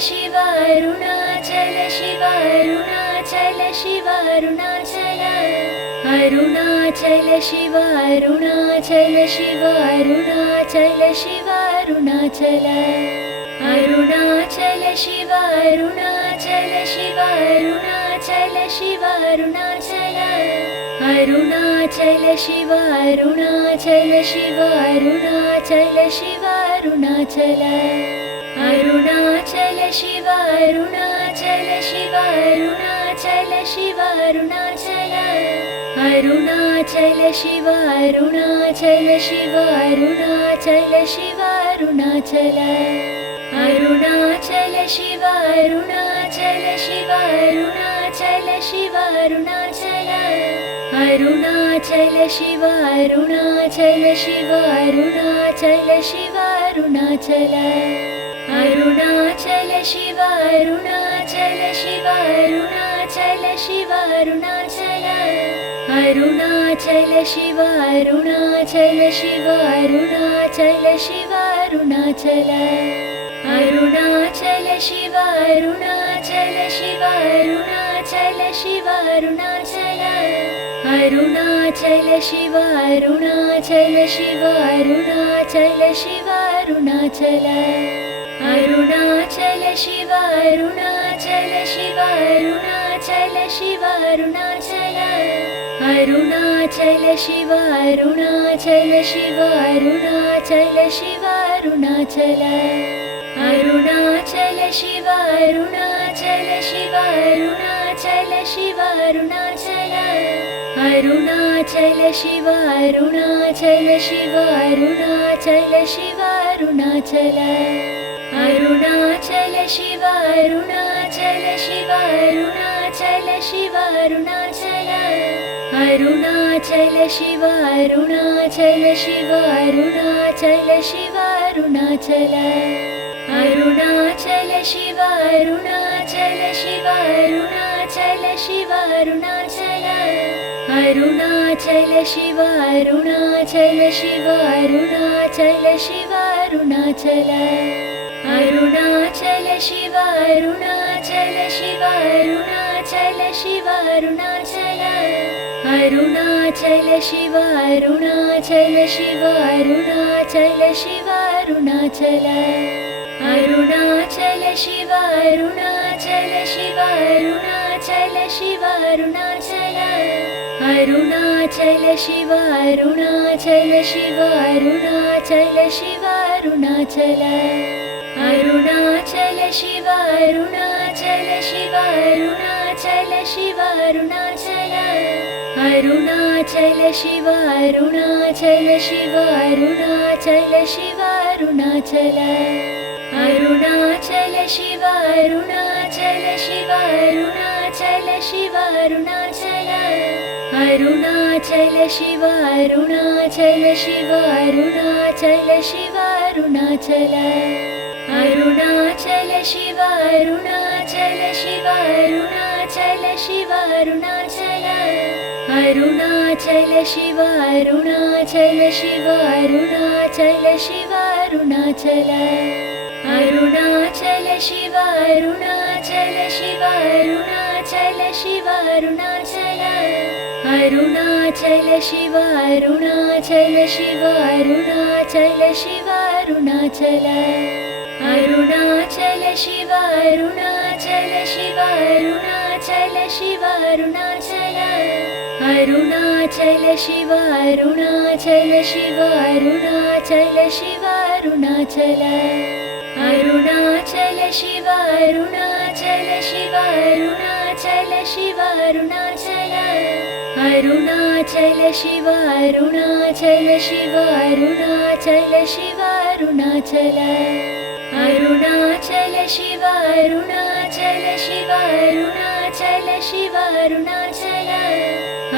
Shiva Arunachal Shiva Arunachal Shiva Arunachal Arunachal Shiva Arunachal Shiva Arunachal Shiva Arunachal Arunachal Shiva Arunachal Shiva Arunachal Shiva Arunachal Arunachal Shiva Arunachal Shiva Arunachal Shiva Arunachal Arunachal Shiva Arunachal Shiva Arunachal Shiva Arunachal Arunachal Shiva Arunachal Shiva Arunachal Shiva Arunachal Arunachal Shiva Arunachal Shiva Arunachal Shiva Arunachal Arunachal Shiva Arunachal Shiva Arunachal Shiva Arunachal Arunachal Shiva Arunachal Shiva Arunachal Shiva Arunachal Arunachal Shiva Arunachal Shiva Arunachal Shiva Arunachal Arunachal Shiva Arunachal Shiva Arunachal Shiva Arunachal Arunachal Shiva Arunachal Shiva Arunachal Shiva Arunachal Arunachal Shiva Arunachal Shiva Arunachal Shiva Arunachal Arunachal Shiva Arunachal Shiva Arunachal Shiva Arunachal Arunachal Shiva Arunachal Shiva Arunachal Shiva Arunachal Arunachal Shiva Arunachal Shiva Arunachal Shiva Arunachal Arunachal Shiva Arunachal Shiva Arunachal Shiva Arunachal Arunachal Shiva Arunachal Shiva Arunachal Shiva Arunachal Arunachal Shiva Arunachal Shiva Arunachal Shiva Arunachal Arunachal Shiva Arunachal Shiva Arunachal Shiva Arunachal Arunachal Shiva Arunachal Shiva Arunachal Shiva Arunachal Arunachal Shiva Arunachal Shiva Arunachal Shiva Arunachal Arunachal Shiva Arunachal Shiva Arunachal Shiva Arunachal Arunachal Shiva Arunachal Shiva Arunachal Shiva Arunachal Arunachal Shiva Arunachal Shiva Arunachal Shiva Arunachal Arunachal Shiva Arunachal Shiva Arunachal Shiva Arunachal Arunachal Shiva Arunachal Shiva Arunachal Shiva Arunachal Arunachal Shiva Arunachal Shiva Arunachal Shiva Arunachal Arunachal Shiva Arunachal Shiva Arunachal Shiva Arunachal Arunachal Shiva Arunachal Shiva Arunachal Shiva Arunachal Arunachal Shiva Arunachal Shiva Arunachal Shiva Arunachal Arunachal Shiva Arunachal Shiva Arunachal Shiva Arunachal Arunachal Shiva Arunachal Shiva Arunachal Shiva Arunachal Arunachal Shiva Arunachal Shiva Arunachal Shiva Arunachal Arunachal Shiva Arunachal Shiva Arunachal Shiva Arunachal Arunachal Shiva Arunachal Shiva Arunachal Shiva Arunachal Arunachal Shiva Arunachal Shiva Arunachal Shiva Arunachal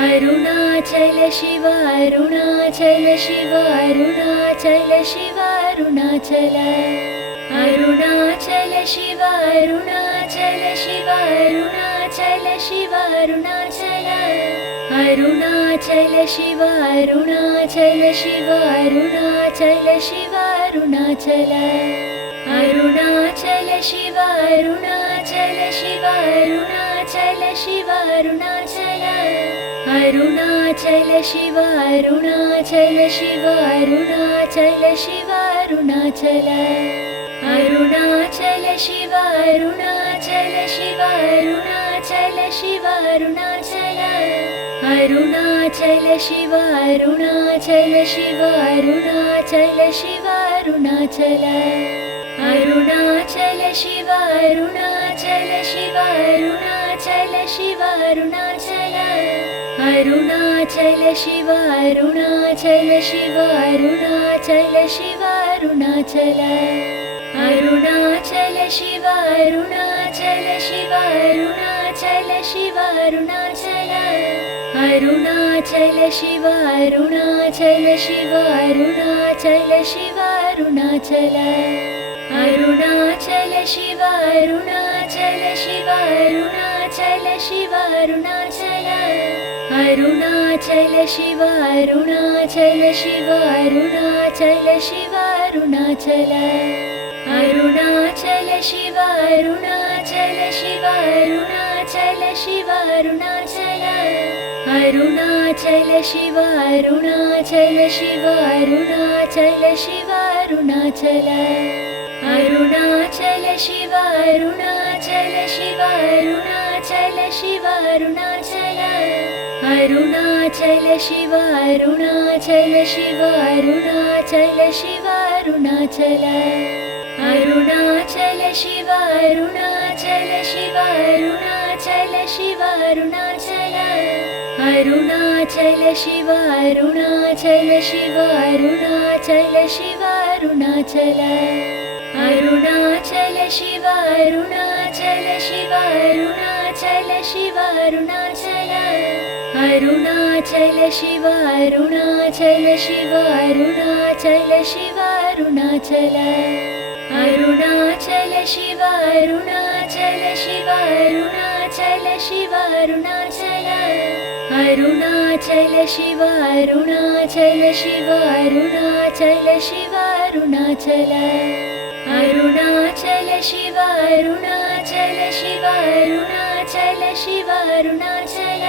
Arunachal Shiva Arunachal Shiva Arunachal Shiva Arunachal Arunachal Shiva Arunachal Shiva Arunachal Shiva Arunachal Arunachal Shiva Arunachal Shiva Arunachal Shiva Arunachal Arunachal Shiva Arunachal Shiva Arunachal Shiva Arunachal Arunachal Shiva Arunachal Shiva Arunachal Shiva Arunachal Arunachal Shiva Arunachal Shiva Arunachal Shiva Arunachal Arunachal Shiva Arunachal Shiva Arunachal Shiva Arunachal Arunachal Shiva Arunachal Shiva Arunachal Shiva Arunachal Arunachal Shiva Arunachal Shiva Arunachal Shiva Arunachal Arunachal Shiva Arunachal Shiva Arunachal Shiva Arunachal Arunachal Shiva Arunachal Shiva Arunachal Shiva Arunachal Arunachal Shiva Arunachal Shiva Arunachal Shiva Arunachal Arunachal Shiva Arunachal Shiva Arunachal Shiva Arunachal Arunachal Shiva Arunachal Shiva Arunachal Shiva Arunachal Arunachal Shiva Arunachal Shiva Arunachal Shiva Arunachal Arunachal Shiva Arunachal Shiva Arunachal Shiva Arunachal Arunachal Shiva Arunachal Shiva Arunachal Shiva Arunachal Arunachal Shiva Arunachal Shiva Arunachal Shiva Arunachal Arunachal Shiva Arunachal Shiva Arunachal Shiva Arunachal Arunachal Shiva Arunachal Shiva Arunachal Shiva Arunachal Arunachal Shiva Arunachal Shiva Arunachal Shiva Arunachal Arunachal Shiva Arunachal Shiva Arunachal Shiva Arunachal Arunachal Shiva Arunachal Shiva Arunachal Shiva Arunachal Arunachal Shiva Arunachal Shiva Arunachal Shiva Arunachal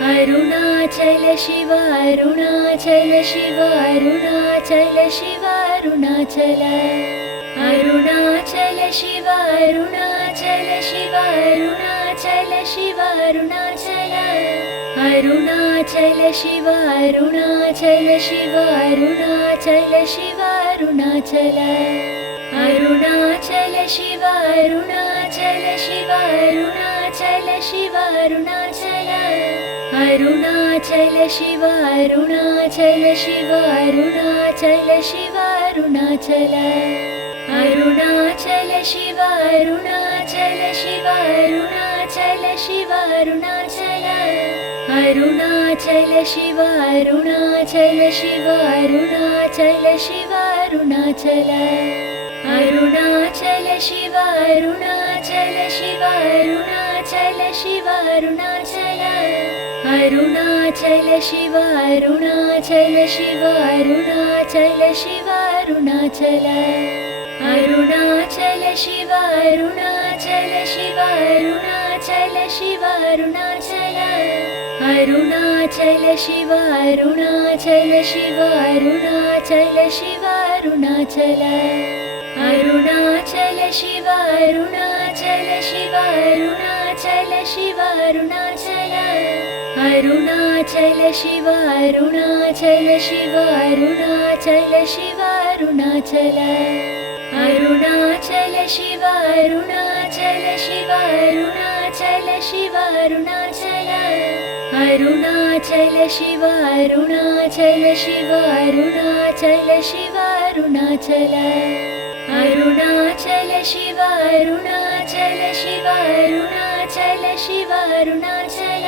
Arunachal Shiva Arunachal Shiva Arunachal Shiva Arunachal Arunachal Shiva Arunachal Shiva Arunachal Shiva Arunachal Arunachal Shiva Arunachal Shiva Arunachal Shiva Arunachal Arunachal Shiva Arunachal Shiva Arunachal Shiva Arunachal Arunachal Shiva Arunachal Shiva Arunachal Shiva Arunachal Arunachal Shiva Arunachal Shiva Arunachal Shiva Arunachal Arunachal Shiva Arunachal Shiva Arunachal Shiva Arunachal Arunachal Shiva Arunachal Shiva Arunachal Shiva Arunachal Arunachal Shiva Arunachal Shiva Arunachal Shiva Arunachal Arunachal Shiva Arunachal Shiva Arunachal Shiva Arunachal Arunachal Shiva Arunachal Shiva Arunachal Shiva Arunachal Arunachal Shiva Arunachal Shiva Arunachal Shiva Arunachal Arunachal Shiva Arunachal Shiva Arunachal Shiva Arunachal Arunachal Shiva Arunachal Shiva Arunachal Shiva Arunachal Arunachal Shiva Arunachal Shiva Arunachal Shiva Arunachal Arunachal Shiva Arunachal Shiva Arunachal Shiva Arunachal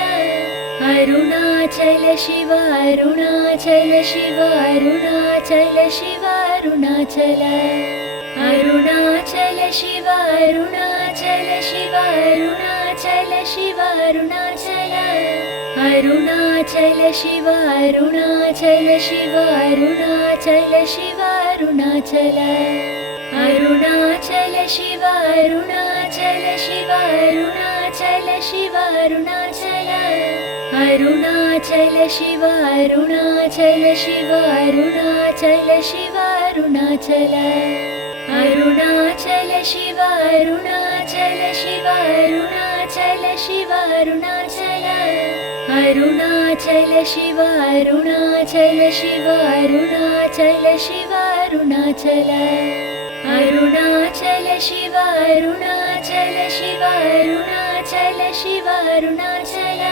Arunachal Shiva Arunachal Shiva Arunachal Shiva Arunachal Arunachal Shiva Arunachal Shiva Arunachal Shiva Arunachal Arunachal Shiva Arunachal Shiva Arunachal Shiva Arunachal Arunachal Shiva Arunachal Shiva Arunachal Shiva Arunachal Arunachal Shiva Arunachal Shiva Arunachal Shiva Arunachal Arunachal Shiva Arunachal Shiva Arunachal Shiva Arunachal Arunachal Shiva Arunachal Shiva Arunachal Shiva Arunachal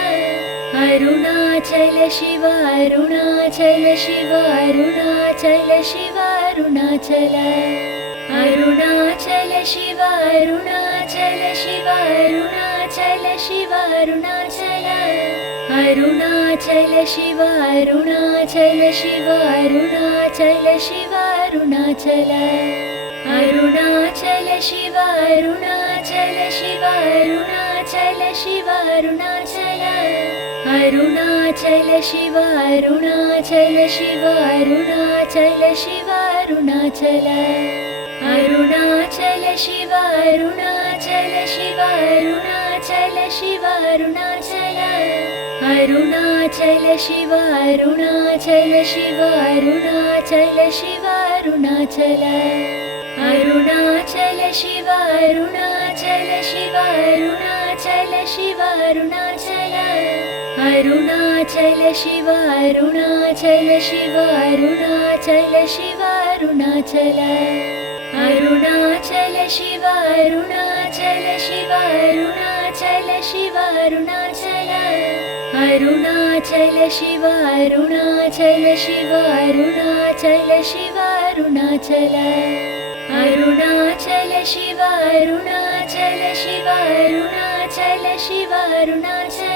Arunachal Shiva Arunachal Shiva Arunachal Shiva Arunachal Arunachal Shiva Arunachal Shiva Arunachal Shiva Arunachal Arunachal Shiva Arunachal Shiva Arunachal Shiva Arunachal Arunachal Shiva Arunachal Shiva Arunachal Shiva Arunachal Arunachal Shiva Arunachal Shiva Arunachal Shiva Arunachal Arunachal Shiva Arunachal Shiva Arunachal Shiva Arunachal Arunachal Shiva Arunachal Shiva Arunachal Shiva Arunachal Arunachal Shiva Arunachal Shiva Arunachal Shiva Arunachal Arunachal Shiva Arunachal Shiva Arunachal Shiva Arunachal Arunachal Shiva Arunachal Shiva Arunachal Shiva Arunachal Arunachal Shiva Arunachal Shiva Arunachal Shiva Arunachal Arunachal Shiva Arunachal Shiva Arunachal Shiva Arunachal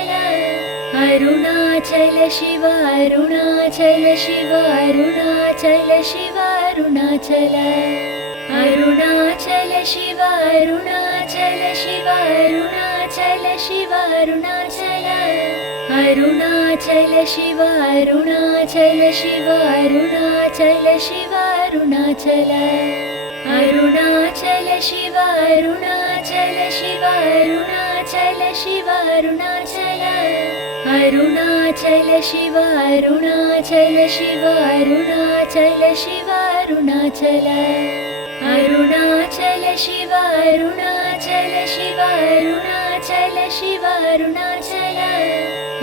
Arunachal Shiva Arunachal Shiva Arunachal Shiva Arunachal Arunachal Shiva Arunachal Shiva Arunachal Shiva Arunachal Arunachal Shiva Arunachal Shiva Arunachal Shiva Arunachal Arunachal Shiva Arunachal Shiva Arunachal Shiva Arunachal Arunachal Shiva Arunachal Shiva Arunachal Shiva Arunachal Arunachal Shiva Arunachal Shiva Arunachal Shiva Arunachal Arunachal Shiva Arunachal Shiva Arunachal Shiva Arunachal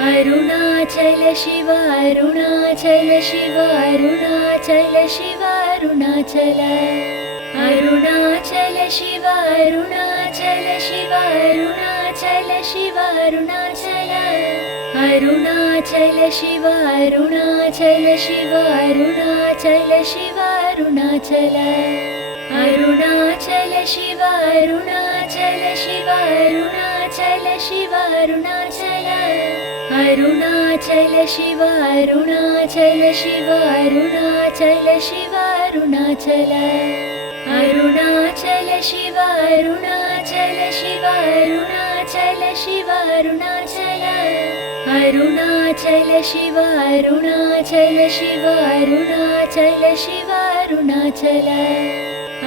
Arunachal Shiva Arunachal Shiva Arunachal Shiva Arunachal Arunachal Shiva Arunachal Shiva Arunachal Shiva Arunachal Arunachal Shiva Arunachal Shiva Arunachal Shiva Arunachal Arunachal Shiva Arunachal Shiva Arunachal Shiva Arunachal Arunachal Shiva Arunachal Shiva Arunachal Shiva Arunachal Arunachal Shiva Arunachal Shiva Arunachal Shiva Arunachal Arunachal Shiva Arunachal Shiva Arunachal Shiva Arunachal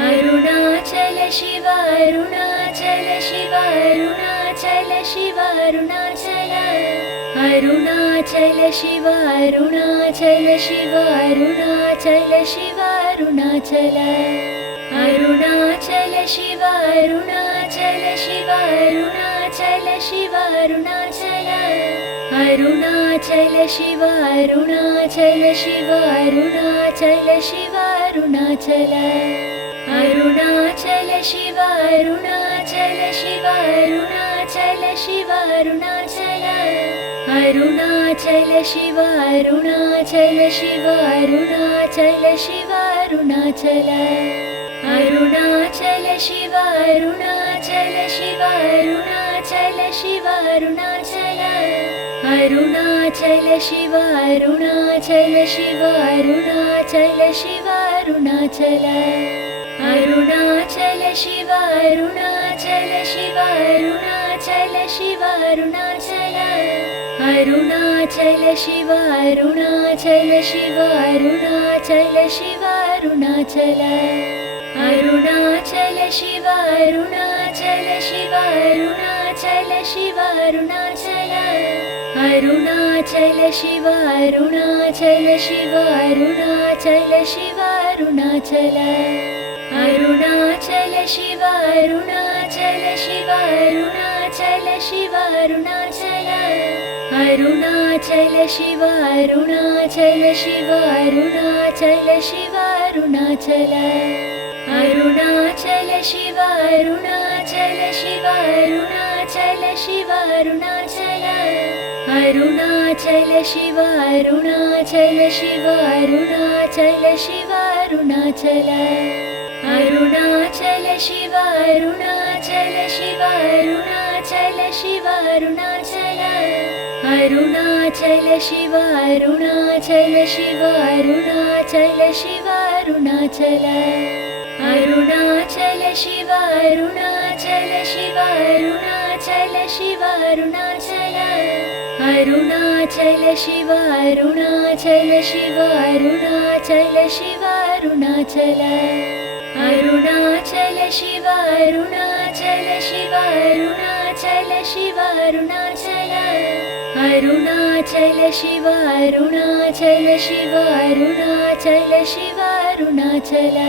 Arunachal Shiva Arunachal Shiva Arunachal Shiva Arunachal Arunachal Shiva Arunachal Shiva Arunachal Shiva Arunachal Arunachal Shiva Arunachal Shiva Arunachal Shiva Arunachal Arunachal Shiva Arunachal Shiva Arunachal Shiva Arunachal Arunachal Shiva Arunachal Shiva Arunachal Shiva Arunachal Arunachal Shiva Arunachal Shiva Arunachal Shiva Arunachal Arunachal Shiva Arunachal Shiva Arunachal Shiva Arunachal Arunachal Shiva Arunachal Shiva Arunachal Shiva Arunachal Arunachal Shiva Arunachal Shiva Arunachal Shiva Arunachal Arunachal Shiva Arunachal Shiva Arunachal Shiva Arunachal Arunachal Shiva Arunachal Shiva Arunachal Shiva Arunachal Arunachal Shiva Arunachal Shiva Arunachal Shiva Arunachal Arunachal Shiva Arunachal Shiva Arunachal Shiva Arunachal Arunachal Shiva Arunachal Shiva Arunachal Shiva Arunachal Arunachal Shiva Arunachal Shiva Arunachal Shiva Arunachal Arunachal Shiva Arunachal Shiva Arunachal Shiva Arunachal Arunachal Shiva Arunachal Shiva Arunachal Shiva Arunachal Arunachal Shiva Arunachal Shiva Arunachal Shiva Arunachal Arunachal Shiva Arunachal Shiva Arunachal Shiva Arunachal Arunachal Shiva Arunachal Shiva Arunachal Shiva Arunachal Arunachal Shiva Arunachal Shiva Arunachal Shiva Arunachal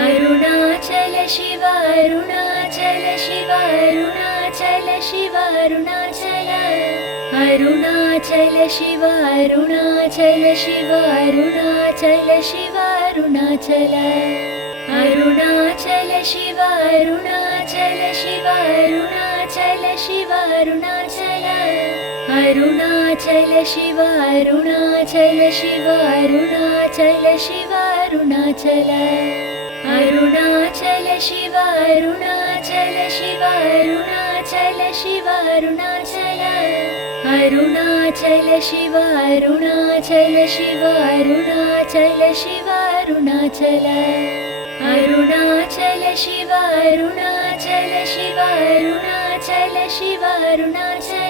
Arunachal Shiva Arunachal Shiva Arunachal Shiva Arunachal Arunachal Shiva Arunachal Shiva Arunachal Shiva Arunachal Arunachal Shiva Arunachal Shiva Arunachal Shiva Arunachal Arunachal Shiva Arunachal Shiva Arunachal Shiva Arunachal Arunachal Shiva Arunachal Shiva Arunachal Shiva Arunachal Arunachal Shiva Arunachal Shiva Arunachal Shiva Arunachal Arunachal Shiva Arunachal Shiva Arunachal Shiva Arunachal Arunachal Shiva Arunachal Shiva Arunachal Shiva Arunachal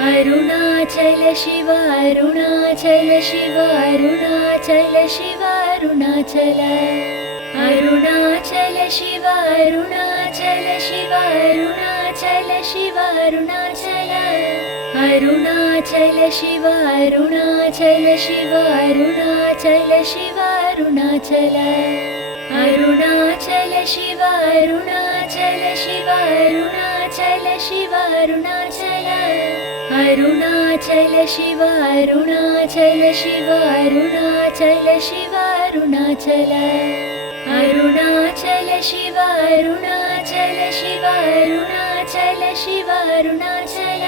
Arunachal Shiva Arunachal Shiva Arunachal Shiva Arunachal Arunachal Shiva Arunachal Shiva Arunachal Shiva Arunachal Arunachal Shiva Arunachal Shiva Arunachal Shiva Arunachal Arunachal Shiva Arunachal Shiva Arunachal Shiva Arunachal Arunachal Shiva Arunachal Shiva Arunachal Shiva Arunachal Arunachal Shiva Arunachal Shiva Arunachal Shiva Arunachal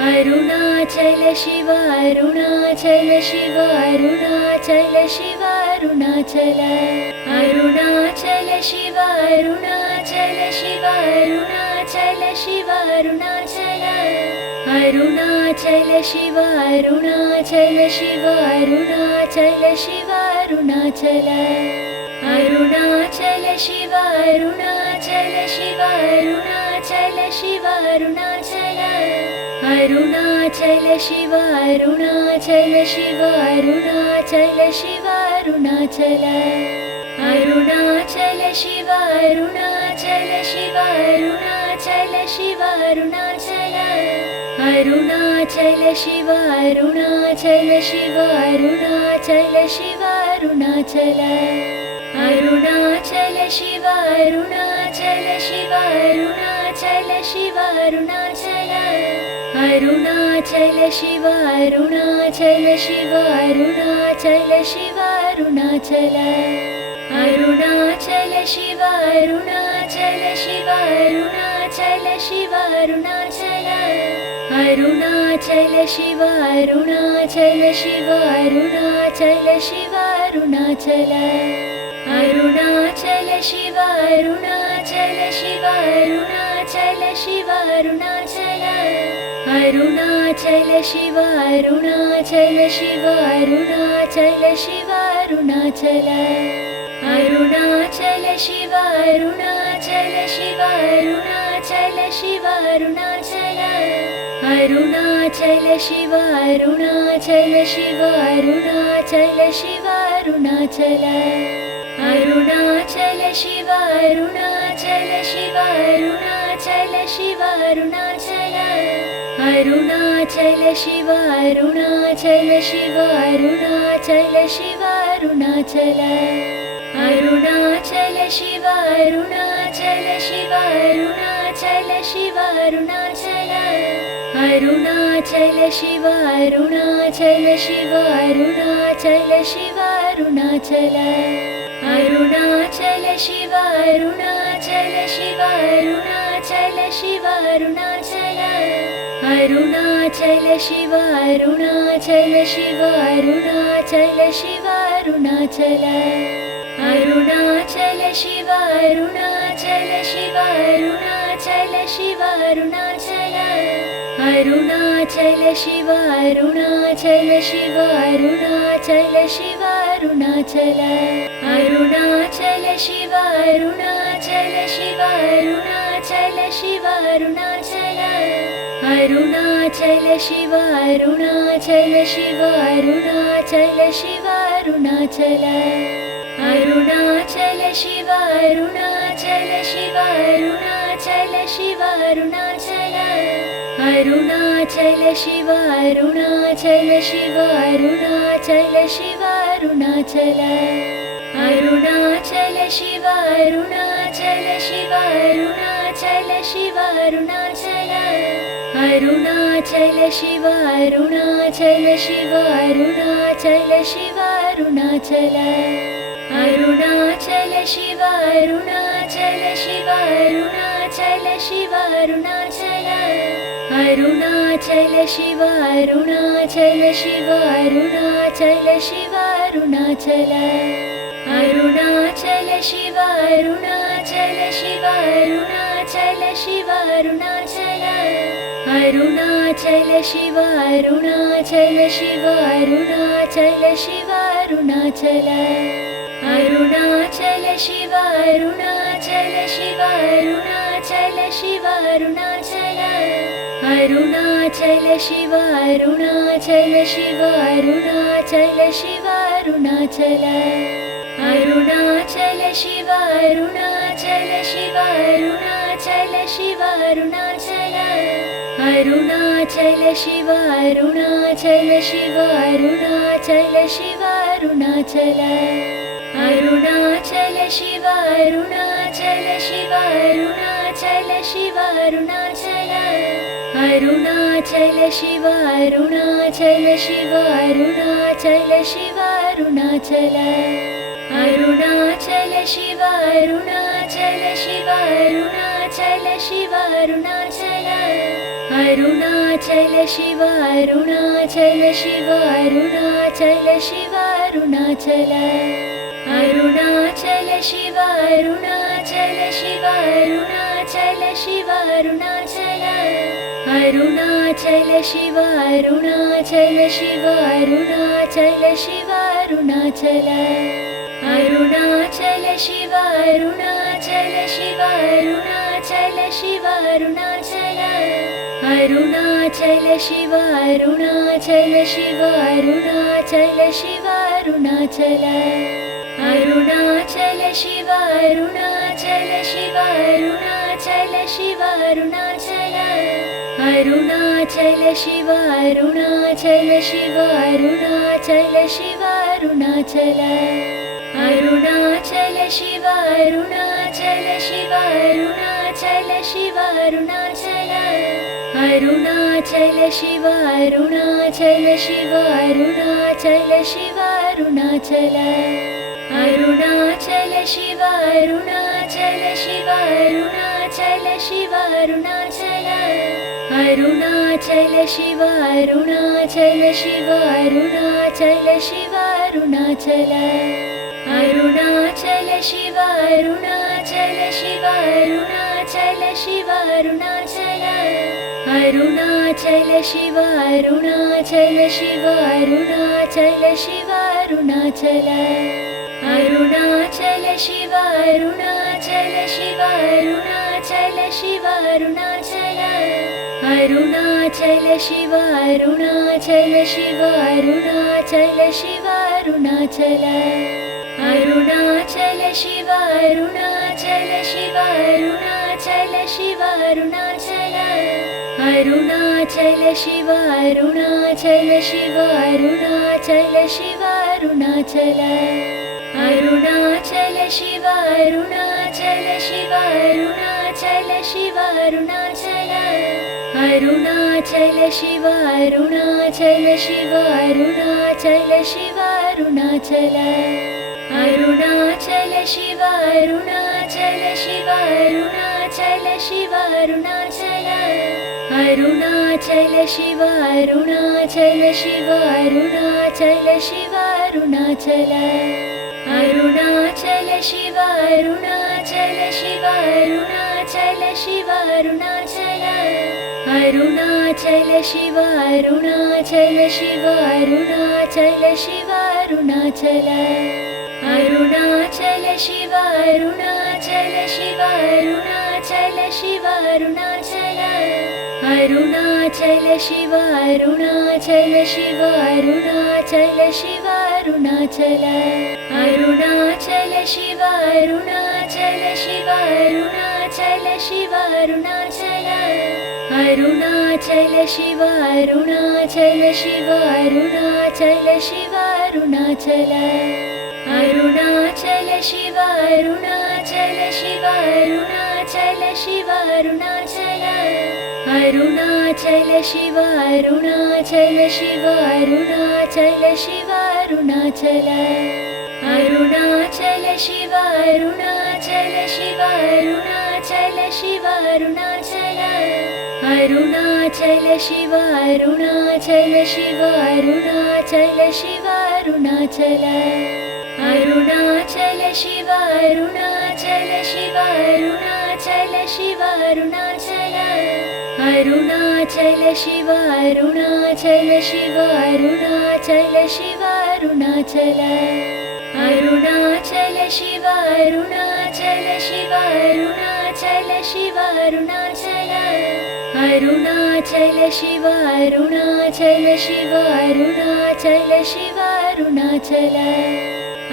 Arunachal Shiva Arunachal Shiva Arunachal Shiva Arunachal Arunachal Shiva Arunachal Shiva Arunachal Shiva Arunachal Arunachal Shiva Arunachal Shiva Arunachal Shiva Arunachal Arunachal Shiva Arunachal Shiva Arunachal Shiva Arunachal Arunachal Shiva Arunachal Shiva Arunachal Shiva Arunachal Arunachal Shiva Arunachal Shiva Arunachal Shiva Arunachal Arunachal Shiva Arunachal Shiva Arunachal Shiva Arunachal Arunachal Shiva Arunachal Shiva Arunachal Shiva Arunachal Arunachal Shiva Arunachal Shiva Arunachal Shiva Arunachal Arunachal Shiva Arunachal Shiva Arunachal Shiva Arunachal Arunachal Shiva Arunachal Shiva Arunachal Shiva Arunachal Arunachal Shiva Arunachal Shiva Arunachal Shiva Arunachal Arunachal Shiva Arunachal Shiva Arunachal Shiva Arunachal Arunachal Shiva Arunachal Shiva Arunachal Shiva Arunachal Arunachal Shiva Arunachal Shiva Arunachal Shiva Arunachal Arunachal Shiva Arunachal Shiva Arunachal Shiva Arunachal Arunachal Shiva Arunachal Shiva Arunachal Shiva Arunachal Arunachal Shiva Arunachal Shiva Arunachal Shiva Arunachal Arunachal Shiva Arunachal Shiva Arunachal Shiva Arunachal Arunachal Shiva Arunachal Shiva Arunachal Shiva Arunachal Arunachal Shiva Arunachal Shiva Arunachal Shiva Arunachal Arunachal Shiva Arunachal Shiva Arunachal Shiva Arunachal Arunachal Shiva Arunachal Shiva Arunachal Shiva Arunachal Arunachal Shiva Arunachal Shiva Arunachal Shiva Arunachal Arunachal Shiva Arunachal Shiva Arunachal Shiva Arunachal Arunachal Shiva Arunachal Shiva Arunachal Shiva Arunachal Arunachal Shiva Arunachal Shiva Arunachal Shiva Arunachal Arunachal Shiva Arunachal Shiva Arunachal Shiva Arunachal Arunachal Shiva Arunachal Shiva Arunachal Shiva Arunachal Arunachal Shiva Arunachal Shiva Arunachal Shiva Arunachal Arunachal Shiva Arunachal Shiva Arunachal Shiva Arunachal Arunachal Shiva Arunachal Shiva Arunachal Shiva Arunachal Arunachal Shiva Arunachal Shiva Arunachal Shiva Arunachal Arunachal Shiva Arunachal Shiva Arunachal Shiva Arunachal Arunachal Shiva Arunachal Shiva Arunachal Shiva Arunachal Arunachal Shiva Arunachal Shiva Arunachal Shiva Arunachal Arunachal Shiva Arunachal Shiva Arunachal Shiva Arunachal Arunachal Shiva Arunachal Shiva Arunachal Shiva Arunachal Arunachal Shiva Arunachal Shiva Arunachal Shiva Arunachal Arunachal Shiva Arunachal Shiva Arunachal Shiva Arunachal Arunachal Shiva Arunachal Shiva Arunachal Shiva Arunachal Arunachal Shiva Arunachal Shiva Arunachal Shiva Arunachal Arunachal Shiva Arunachal Shiva Arunachal Shiva Arunachal Arunachal Shiva Arunachal Shiva Arunachal Shiva Arunachal Arunachal Shiva Arunachal Shiva Arunachal Shiva Arunachal Arunachal Shiva Arunachal Shiva Arunachal Shiva Arunachal Arunachal Shiva Arunachal Shiva Arunachal Shiva Arunachal Arunachal Shiva Arunachal Shiva Arunachal Shiva Arunachal Arunachal Shiva Arunachal Shiva Arunachal Shiva Arunachal Arunachal Shiva Arunachal Shiva Arunachal Shiva Arunachal Arunachal Shiva Arunachal Shiva Arunachal Shiva Arunachal Arunachal Shiva Arunachal Shiva Arunachal Shiva Arunachal Arunachal Shiva Arunachal Shiva Arunachal Shiva Arunachal Arunachal Shiva Arunachal Shiva Arunachal Shiva Arunachal Arunachal Shiva Arunachal Shiva Arunachal Shiva Arunachal Arunachal Shiva Arunachal Shiva Arunachal Shiva Arunachal Arunachal Shiva Arunachal Shiva Arunachal Shiva Arunachal Arunachal Shiva Arunachal Shiva Arunachal Shiva Arunachal Arunachal Shiva Arunachal Shiva Arunachal Shiva Arunachal Arunachal Shiva Arunachal Shiva Arunachal Shiva Arunachal Arunachal Shiva Arunachal Shiva Arunachal Shiva Arunachal Arunachal Shiva Arunachal Shiva Arunachal Shiva Arunachal Arunachal Shiva Arunachal Shiva Arunachal Shiva Arunachal Arunachal Shiva Arunachal Shiva Arunachal Shiva Arunachal Arunachal Shiva Arunachal Shiva Arunachal Shiva Arunachal Arunachal Shiva Arunachal Shiva Arunachal Shiva Arunachal Arunachal Shiva Arunachal Shiva Arunachal Shiva Arunachal Arunachal Shiva Arunachal Shiva Arunachal Shiva Arunachal Arunachal Shiva Arunachal Shiva Arunachal Shiva Arunachal Arunachal Shiva Arunachal Shiva Arunachal Shiva Arunachal Arunachal Shiva Arunachal Shiva Arunachal Shiva Arunachal Arunachal Shiva Arunachal Shiva Arunachal Shiva Arunachal Arunachal Shiva Arunachal Shiva Arunachal Shiva Arunachal Arunachal Shiva Arunachal Shiva Arunachal Shiva Arunachal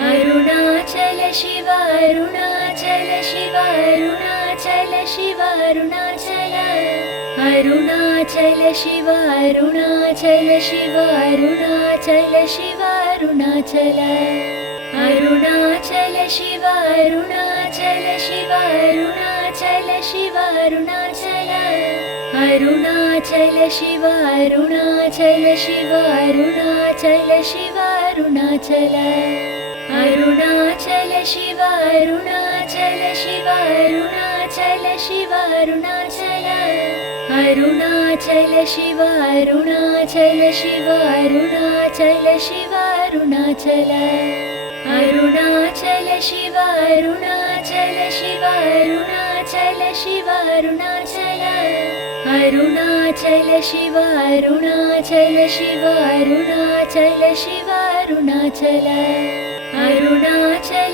Arunachal Shiva Arunachal Shiva Arunachal Shiva Arunachal Arunachal Shiva Arunachal Shiva Arunachal Shiva Arunachal Arunachal Shiva Arunachal Shiva Arunachal Shiva Arunachal Arunachal Shiva Arunachal Shiva Arunachal Shiva Arunachal Arunachal Shiva Arunachal Shiva Arunachal Shiva Arunachal Arunachal Shiva Arunachal Shiva Arunachal Shiva Arunachal Arunachal Shiva Arunachal Shiva Arunachal Shiva Arunachal Arunachal Shiva Arunachal Shiva Arunachal Shiva Arunachal Arunachal Shiva Arunachal Shiva Arunachal Shiva Arunachal Arunachal Shiva Arunachal Shiva Arunachal Shiva Arunachal Arunachal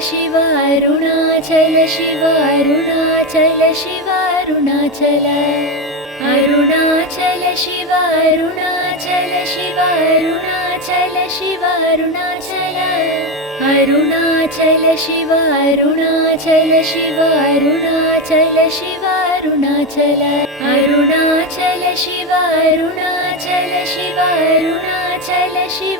Shiva Arunachal Shiva Arunachal Shiva Arunachal Arunachal Shiva Arunachal Shiva Arunachal Shiva Arunachal Arunachal Shiva Arunachal Shiva Arunachal Shiva Arunachal Arunachal Shiva Arunachal Shiva Arunachal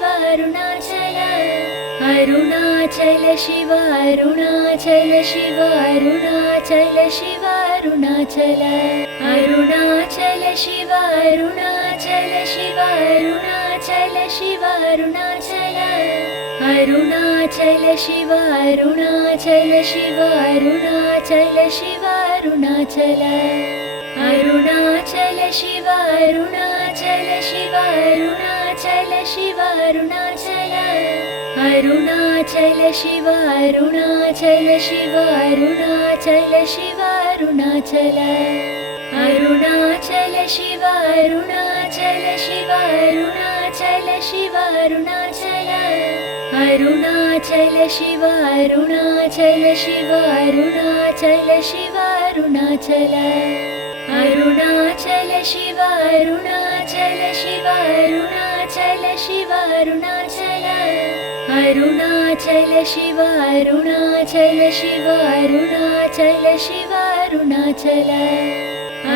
Shiva Arunachal Arunachal Shiva Arunachal Shiva Arunachal Shiva Arunachal Arunachal Shiva Arunachal Shiva Arunachal Shiva Arunachal Arunachal Shiva Arunachal Shiva Arunachal Shiva Arunachal Arunachal Shiva Arunachal Shiva Arunachal Shiva Arunachal Arunachal Shiva Arunachal Shiva Arunachal Shiva Arunachal Arunachal Shiva Arunachal Shiva Arunachal Shiva Arunachal Arunachal Shiva Arunachal Shiva Arunachal Shiva Arunachal Arunachal Shiva Arunachal Shiva Arunachal Shiva Arunachal Arunachal Shiva Arunachal Shiva Arunachal Shiva Arunachal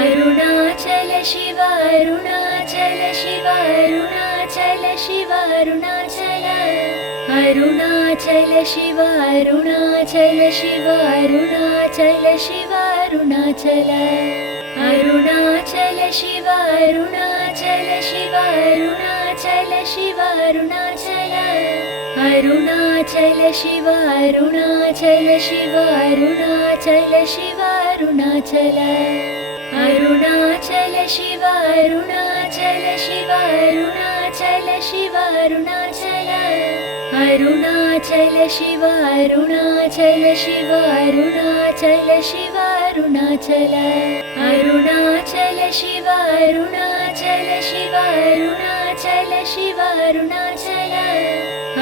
Arunachal Shiva Arunachal Shiva Arunachal Shiva Arunachal Arunachal Shiva Arunachal Shiva Arunachal Shiva Arunachal Arunachal Shiva Arunachal Shiva Arunachal Shiva Arunachal Arunachal Shiva Arunachal Shiva Arunachal Shiva Arunachal Arunachal Shiva Arunachal Shiva Arunachal Shiva Arunachal Arunachal Shiva Arunachal Shiva Arunachal Shiva Arunachal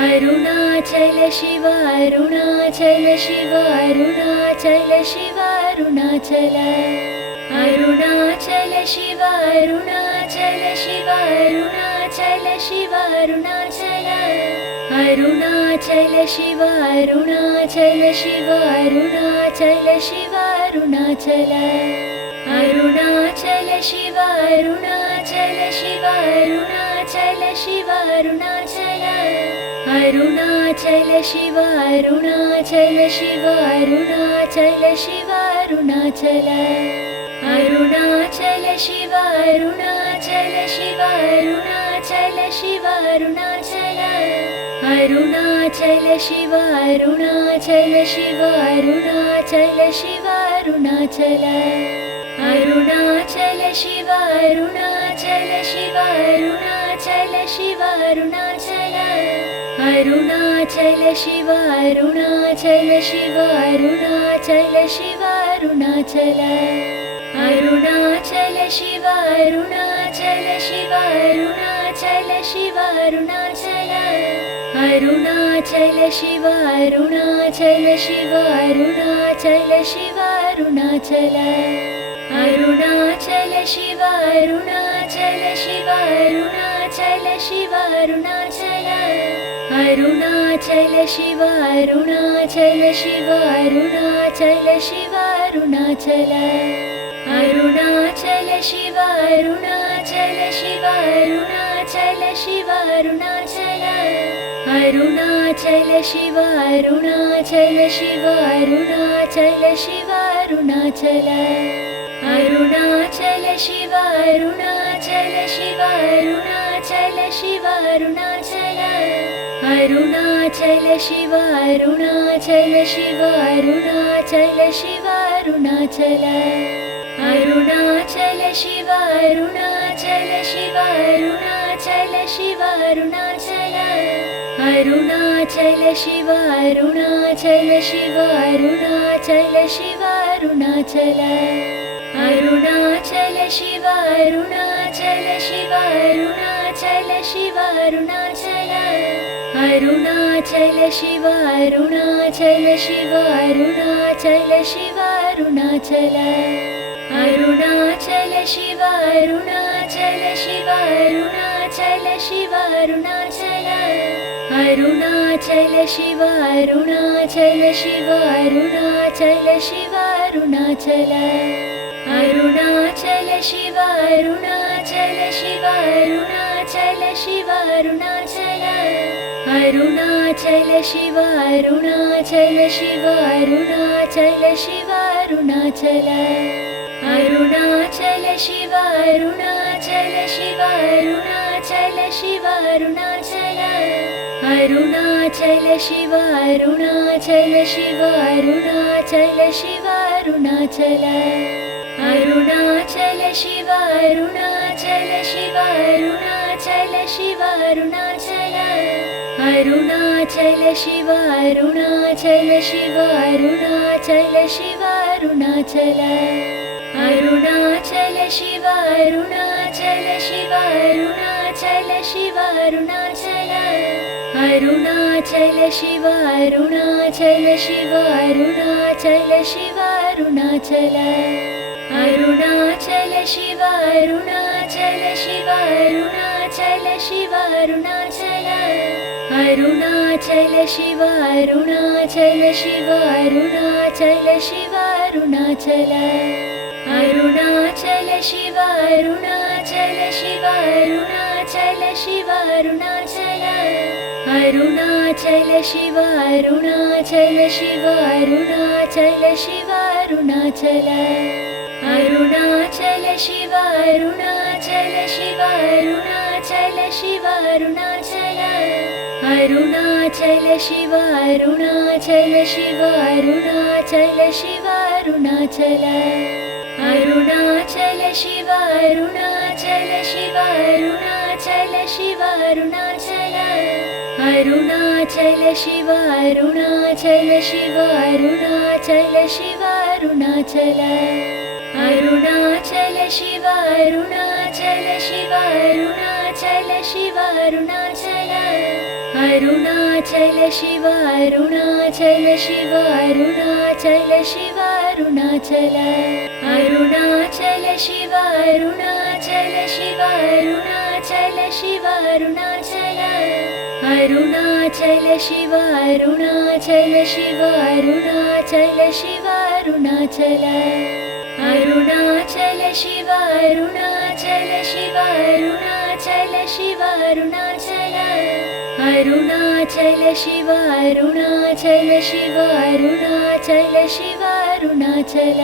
Arunachal Shiva Arunachal Shiva Arunachal Shiva Arunachal Arunachal Shiva Arunachal Shiva Arunachal Shiva Arunachal Arunachal Shiva Arunachal Shiva Arunachal Shiva Arunachal Arunachal Shiva Arunachal Shiva Arunachal Shiva Arunachal Arunachal Shiva Arunachal Shiva Arunachal Shiva Arunachal Arunachal Shiva Arunachal Shiva Arunachal Shiva Arunachal Arunachal Shiva Arunachal Shiva Arunachal Shiva Arunachal Arunachal Shiva Arunachal Shiva Arunachal Shiva Arunachal Arunachal Shiva Arunachal Shiva Arunachal Shiva Arunachal Arunachal Shiva Arunachal Shiva Arunachal Shiva Arunachal Arunachal Shiva Arunachal Shiva Arunachal Shiva Arunachal Arunachal Shiva Arunachal Shiva Arunachal Shiva Arunachal Arunachal Shiva Arunachal Shiva Arunachal Shiva Arunachal Arunachal Shiva Arunachal Shiva Arunachal Shiva Arunachal Arunachal Shiva Arunachal Shiva Arunachal Shiva Arunachal Arunachal Shiva Arunachal Shiva Arunachal Shiva Arunachal Arunachal Shiva Arunachal Shiva Arunachal Shiva Arunachal Arunachal Shiva Arunachal Shiva Arunachal Shiva Arunachal Arunachal Shiva Arunachal Shiva Arunachal Shiva Arunachal Arunachal Shiva Arunachal Shiva Arunachal Shiva Arunachal Arunachal Shiva Arunachal Shiva Arunachal Shiva Arunachal Arunachal Shiva Arunachal Shiva Arunachal Shiva Arunachal Arunachal Shiva Arunachal Shiva Arunachal Shiva Arunachal Arunachal Shiva Arunachal Shiva Arunachal Shiva Arunachal Arunachal Shiva Arunachal Shiva Arunachal Shiva Arunachal Arunachal Shiva Arunachal Shiva Arunachal Shiva Arunachal Arunachal Shiva Arunachal Shiva Arunachal Shiva Arunachal Arunachal Shiva Arunachal Shiva Arunachal Shiva Arunachal Arunachal Shiva Arunachal Shiva Arunachal Shiva Arunachal Arunachal Shiva Arunachal Shiva Arunachal Shiva Arunachal Arunachal Shiva Arunachal Shiva Arunachal Shiva Arunachal Arunachal Shiva Arunachal Shiva Arunachal Shiva Arunachal Arunachal Shiva Arunachal Shiva Arunachal Shiva Arunachal Arunachal Shiva Arunachal Shiva Arunachal Shiva Arunachal Arunachal Shiva Arunachal Shiva Arunachal Shiva Arunachal Arunachal Shiva Arunachal Shiva Arunachal Shiva Arunachal Arunachal Shiva Arunachal Shiva Arunachal Shiva Arunachal Arunachal Shiva Arunachal Shiva Arunachal Shiva Arunachal Arunachal Shiva Arunachal Shiva Arunachal Shiva Arunachal Arunachal Shiva Arunachal Shiva Arunachal Shiva Arunachal Arunachal Shiva Arunachal Shiva Arunachal Shiva Arunachal Arunachal Shiva Arunachal Shiva Arunachal Shiva Arunachal Arunachal Shiva Arunachal Shiva Arunachal Shiva Arunachal Arunachal Shiva Arunachal Shiva Arunachal Shiva Arunachal Arunachal Shiva Arunachal Shiva Arunachal Shiva Arunachal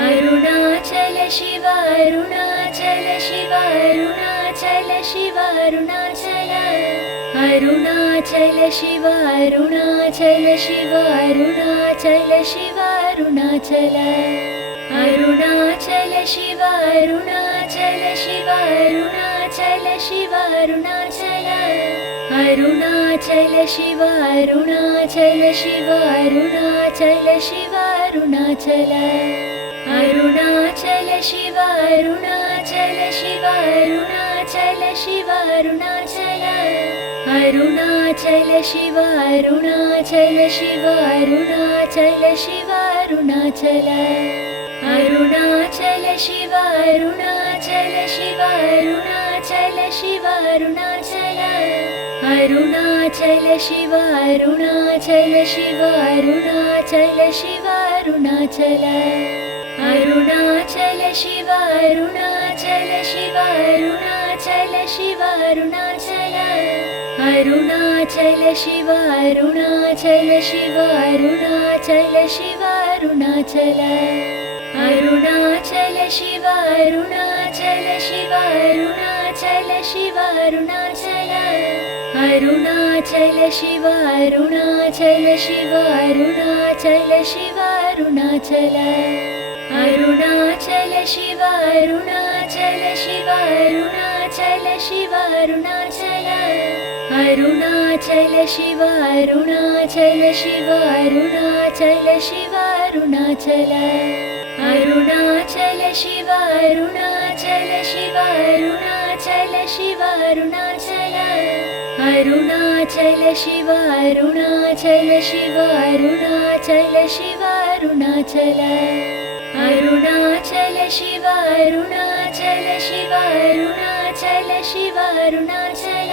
Arunachal Shiva Arunachal Shiva Arunachal Shiva Arunachal Arunachal Shiva Arunachal Shiva Arunachal Shiva Arunachal Arunachal Shiva Arunachal Shiva Arunachal Shiva Arunachal Arunachal Shiva Arunachal Shiva Arunachal Shiva Arunachal Arunachal Shiva Arunachal Shiva Arunachal Shiva Arunachal Arunachal Shiva Arunachal Shiva Arunachal Shiva Arunachal Arunachal Shiva Arunachal Shiva Arunachal Shiva Arunachal Arunachal Shiva Arunachal Shiva Arunachal Shiva Arunachal Arunachal Shiva Arunachal Shiva Arunachal Shiva Arunachal Arunachal Shiva Arunachal Shiva Arunachal Shiva Arunachal Arunachal Shiva Arunachal Shiva Arunachal Shiva Arunachal Arunachal Shiva Arunachal Shiva Arunachal Shiva Arunachal Arunachal Shiva Arunachal Shiva Arunachal Shiva Arunachal Arunachal Shiva Arunachal Shiva Arunachal Shiva Arunachal Arunachal Shiva Arunachal Shiva Arunachal Shiva Arunachal Arunachal Shiva Arunachal Shiva Arunachal Shiva Arunachal Arunachal Shiva Arunachal Shiva Arunachal Shiva Arunachal Arunachal Shiva Arunachal Shiva Arunachal Shiva Arunachal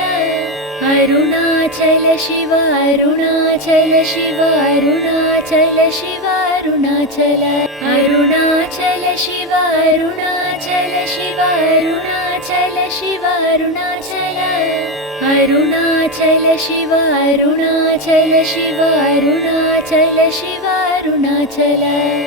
Arunachal Shiva Arunachal Shiva Arunachal Shiva Arunachal Arunachal Shiva Arunachal Shiva Arunachal Shiva Arunachal Arunachal Shiva Arunachal Shiva Arunachal Shiva Arunachal